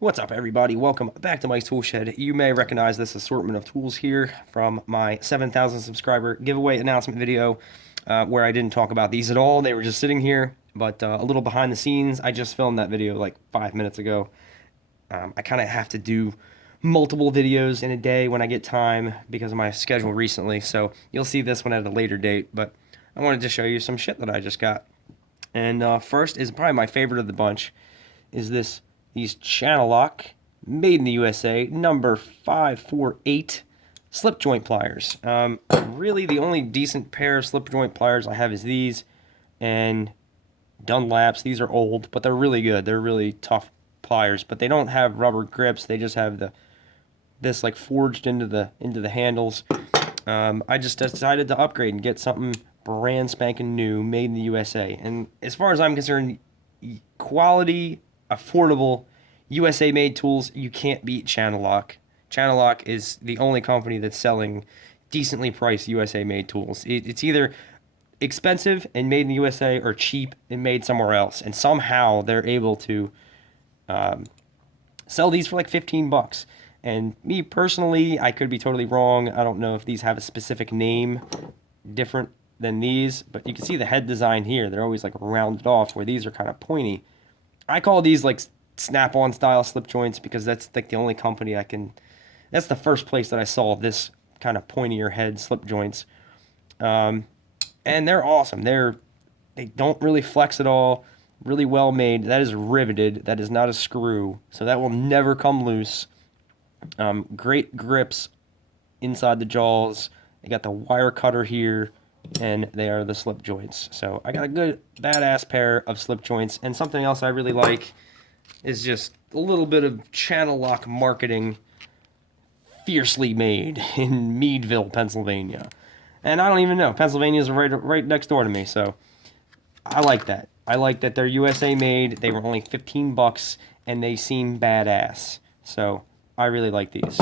What's up, everybody? Welcome back to Mike's Tool Shed. You may recognize this assortment of tools here from my 7,000 subscriber giveaway announcement video, where I didn't talk about these at all. They were just sitting here, but a little behind the scenes. I just filmed that video like 5 minutes ago. I kind of have to do multiple videos in a day when I get time because of my schedule recently, so you'll see this one at a later date, but I wanted to show you some shit that I just got. And first is probably my favorite of the bunch, is these channel lock, made in the USA, number 548 slip joint pliers. Really, the only decent pair of slip joint pliers I have is these, and Dunlaps. These are old, but they're really good. They're really tough pliers, but they don't have rubber grips. They just have this like forged into the handles. I just decided to upgrade and get something brand spanking new, made in the USA. And as far as I'm concerned, quality, affordable, USA made tools, you can't beat Channel Lock. Channel Lock is the only company that's selling decently priced USA made tools. It's either expensive and made in the USA or cheap and made somewhere else. And somehow they're able to sell these for like 15 bucks. And me personally, I could be totally wrong. I don't know if these have a specific name different than these, but you can see the head design here. They're always like rounded off, where these are kind of pointy. I call these like snap-on style slip joints because that's like the only company I can. That's the first place that I saw this kind of pointier head slip joints, and they're awesome. They don't really flex at all. Really well made. That is riveted. That is not a screw, so that will never come loose. Great grips inside the jaws. They got the wire cutter here, and they are the slip joints. So I got a good badass pair of slip joints. And something else I really like is just a little bit of Channel Lock marketing, fiercely made in Meadville, Pennsylvania. And I don't even know, Pennsylvania's right next door to me, so I like that. I like that they're USA made. They were only 15 bucks and they seem badass. So I really like these.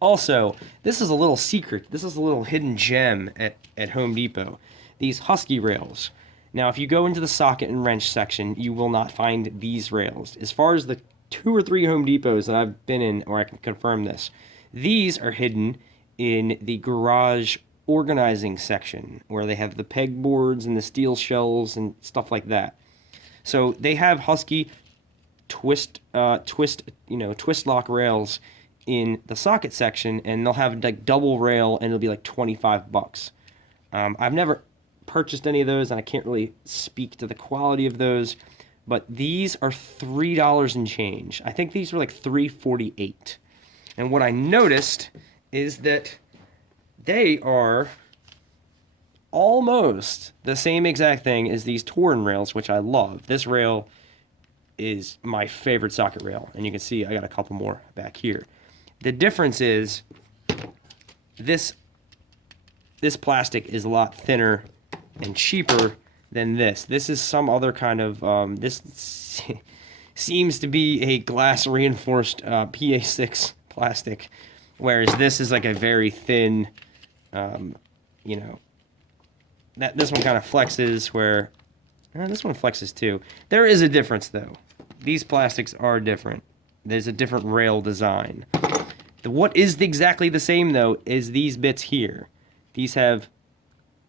Also, this is a little secret. This is a little hidden gem at Home Depot. These Husky rails. Now, if you go into the socket and wrench section, you will not find these rails. As far as the 2 or 3 Home Depots that I've been in, or I can confirm this, these are hidden in the garage organizing section, where they have the pegboards and the steel shells and stuff like that. So they have Husky twist lock rails in the socket section, and they'll have like double rail, and it'll be like 25 bucks. I've never purchased any of those, and I can't really speak to the quality of those, but these are $3 and change. I think these were like $3.48. And what I noticed is that they are almost the same exact thing as these Torin rails, which I love. This rail is my favorite socket rail, and you can see I got a couple more back here. The difference is this plastic is a lot thinner and cheaper than this. This is some other kind of this seems to be a glass reinforced PA6 plastic, whereas this is like a very thin, that this one kind of flexes, where this one flexes too. There is a difference though. These plastics are different. There's a different rail design. What is exactly the same though is these bits here. These have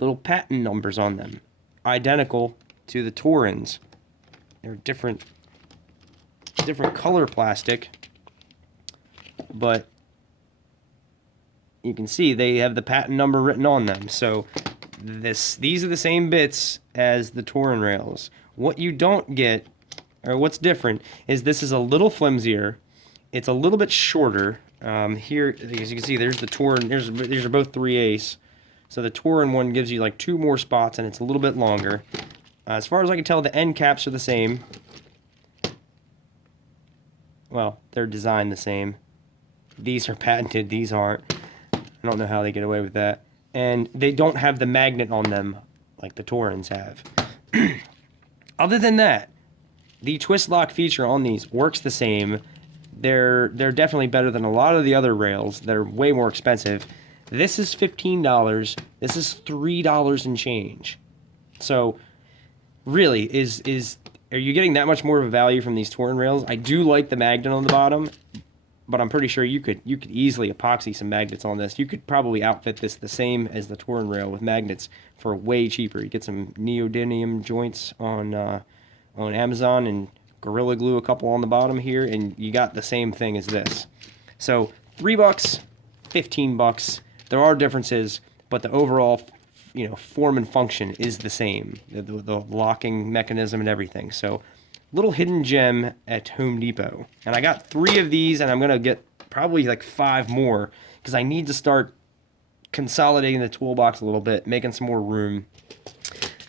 little patent numbers on them, identical to the Torins. They're different color plastic, but you can see they have the patent number written on them. So these are the same bits as the Torin rails. What you don't get, or what's different, is this is a little flimsier. It's a little bit shorter. Here, as you can see, there's the Torin. These are both 3/8. So the Torin one gives you like 2 more spots, and it's a little bit longer. As far as I can tell, the end caps are the same. Well, they're designed the same. These are patented. These aren't. I don't know how they get away with that. And they don't have the magnet on them like the Torins have. Other than that, the twist lock feature on these works the same. They're definitely better than a lot of the other rails. They're way more expensive. This is $15. This is $3 and change. So, really, are you getting that much more of a value from these Torin rails? I do like the magnet on the bottom, but I'm pretty sure you could easily epoxy some magnets on this. You could probably outfit this the same as the Torin rail with magnets for way cheaper. You get some neodymium joints on Amazon and Gorilla Glue a couple on the bottom here, and you got the same thing as this. So $3, $15. There are differences, but the overall, form and function is the same. The locking mechanism and everything. So, little hidden gem at Home Depot. And I got 3 of these, and I'm gonna get probably like 5 more because I need to start consolidating the toolbox a little bit, making some more room.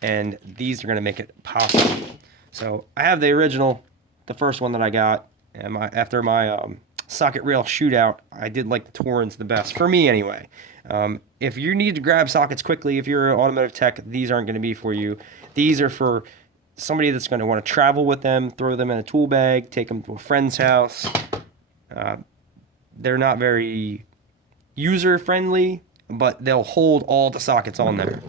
And these are gonna make it possible. So I have the original, the first one that I got, and after my socket rail shootout, I did like the Torins the best, for me anyway. If you need to grab sockets quickly, if you're an automotive tech, these aren't going to be for you. These are for somebody that's going to want to travel with them, throw them in a tool bag, take them to a friend's house. They're not very user-friendly, but they'll hold all the sockets on there.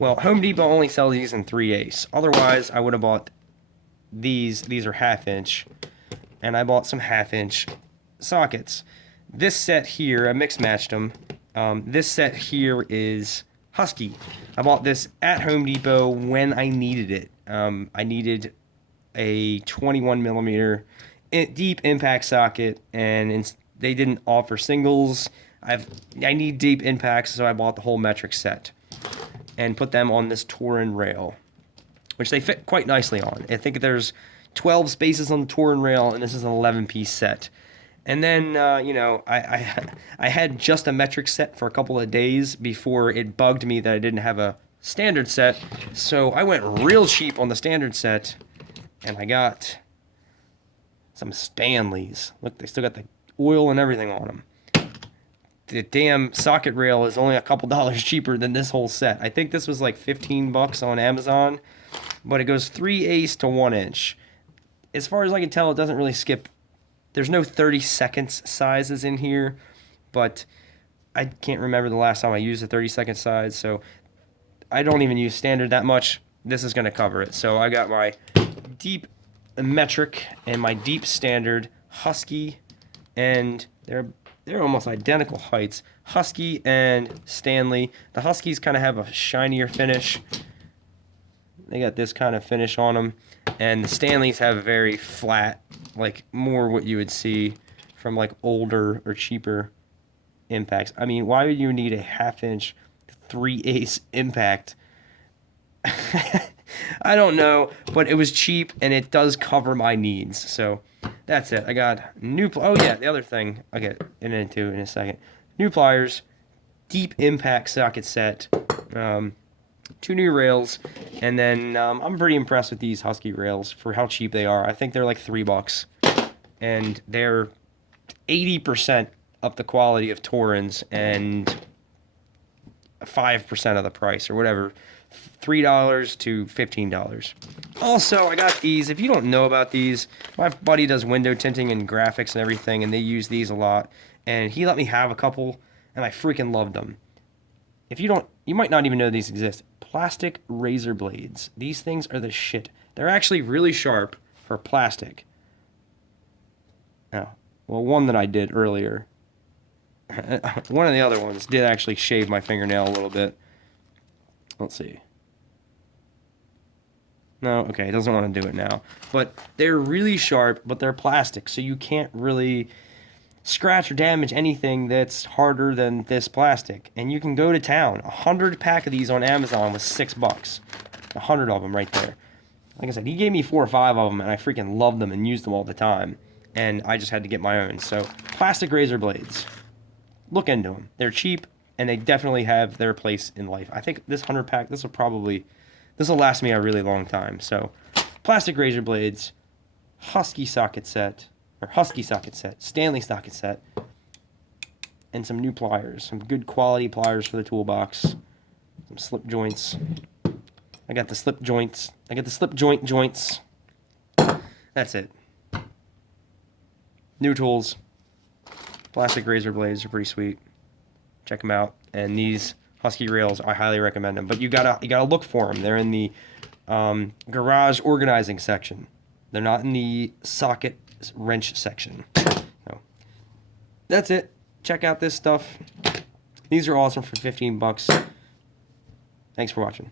Well, Home Depot only sells these in 3/8. Otherwise, I would have bought these. These are 1/2 inch. And I bought some 1/2 inch sockets. This set here, I mix matched them. This set here is Husky. I bought this at Home Depot when I needed it. I needed a 21 millimeter deep impact socket, and they didn't offer singles. I need deep impacts, so I bought the whole metric set and put them on this Torin rail, which they fit quite nicely on. I think there's 12 spaces on the Torin rail, and this is an 11-piece set. And then, I had just a metric set for a couple of days before it bugged me that I didn't have a standard set. So I went real cheap on the standard set, and I got some Stanleys. Look, they still got the oil and everything on them. The damn socket rail is only a couple dollars cheaper than this whole set. I think this was like $15 on Amazon, but it goes 3/8 to 1 inch. As far as I can tell, it doesn't really skip. There's no 30 seconds sizes in here, but I can't remember the last time I used a 30-second size, so I don't even use standard that much. This is going to cover it. So I got my deep metric and my deep standard Husky, and they're almost identical heights. Husky and Stanley. The Huskies kind of have a shinier finish. They got this kind of finish on them. And the Stanleys have very flat, like more what you would see from like older or cheaper impacts. I mean, why would you need a 1/2 inch 3/8 impact? I don't know, but it was cheap and it does cover my needs. So that's it. I got new. Oh yeah, the other thing I'll get into in a second. New pliers, deep impact socket set. 2 new rails, and then I'm pretty impressed with these Husky rails for how cheap they are. I think they're like $3, and they're 80% of the quality of Torins and 5% of the price, or whatever, $3 to $15. Also, I got these. If you don't know about these, my buddy does window tinting and graphics and everything, and they use these a lot, and he let me have a couple, and I freaking loved them. If you don't, you might not even know these exist. Plastic razor blades. These things are the shit. They're actually really sharp for plastic. Oh, well, one that I did earlier. One of the other ones did actually shave my fingernail a little bit. Let's see. No, okay, it doesn't want to do it now. But they're really sharp, but they're plastic, so you can't really scratch or damage anything that's harder than this plastic. And you can go to town. 100 pack of these on Amazon was $6. 100 of them right there. Like I said, he gave me 4 or 5 of them, and I freaking loved them and used them all the time. And I just had to get my own. So, plastic razor blades. Look into them. They're cheap, and they definitely have their place in life. I think this 100 pack, this will last me a really long time. So, plastic razor blades, Husky socket set, Stanley socket set, and some new pliers, some good quality pliers for the toolbox, some slip joints. I got the slip joints. I got the slip joints. That's it. New tools. Plastic razor blades are pretty sweet. Check them out. And these Husky rails, I highly recommend them. But you gotta look for them. They're in the garage organizing section. They're not in the socket wrench section. So that's it. Check out this stuff. These are awesome for 15 bucks. Thanks for watching.